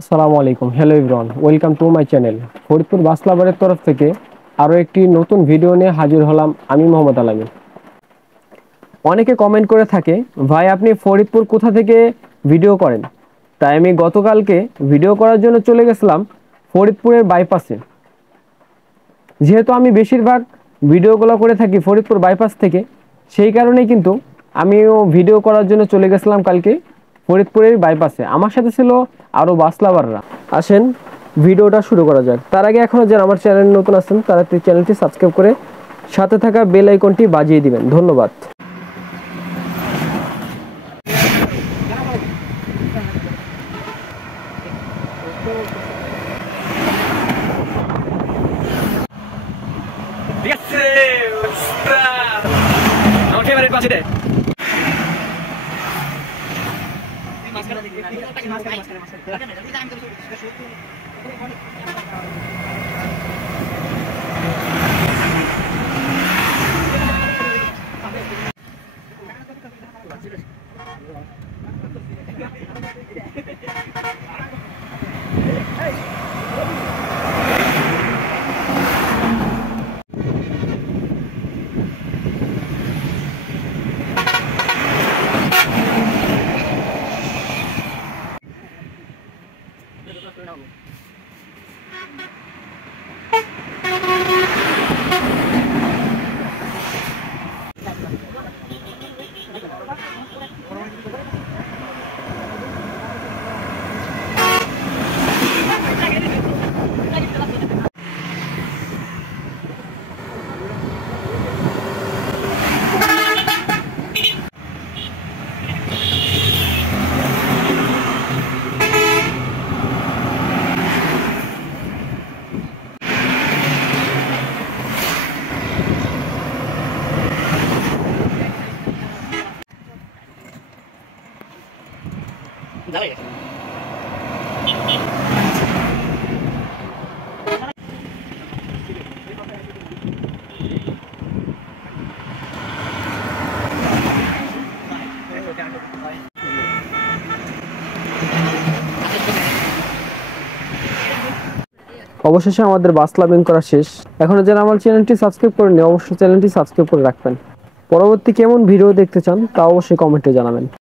আসসালামু আলাইকুম, hello everyone, welcome to my channel. Faridpur bus লাভারের তরফ থেকে আরও একটি নতুন ভিডিও নিয়ে হাজির হলাম। আমি মোহাম্মদ আলামিন। অনেকে কমেন্ট করে থাকে, ভাই আপনি ফরিদপুর কোথা থেকে ভিডিও করেন? তাই আমি গতকালকে ভিডিও করার জন্য চলে গেছিলাম ফরিদপুরের বাইপাসে। যেহেতু আমি বেশিরভাগ ভিডিওগুলো করে থাকি ফরিদপুর বাইপাস থেকে, সেই কারণেই কিন্তু আমিও ভিডিও করার জন্য চলে গেছিলাম কালকে ফরিদপুরের বাইপাসে। আমার সাথে ছিল আরও বাস লাভাররা। আসেন ভিডিওটা শুরু করা যাক। তার আগে এখনও যারা আমার চ্যানেল নতুন আছেন তারা চ্যানেলটি সাবস্ক্রাইব করে সাথে থাকা বেল আইকনটি বাজিয়ে দিবেন। ধন্যবাদ। অবশেষে আমাদের বাস লাভিং করা শেষ। এখনো যারা আমার চ্যানেলটি সাবস্ক্রাইব করেনি অবশ্যই চ্যানেলটি সাবস্ক্রাইব করে রাখবেন। পরবর্তী কেমন ভিডিও দেখতে চান তা অবশ্যই কমেন্টে জানাবেন।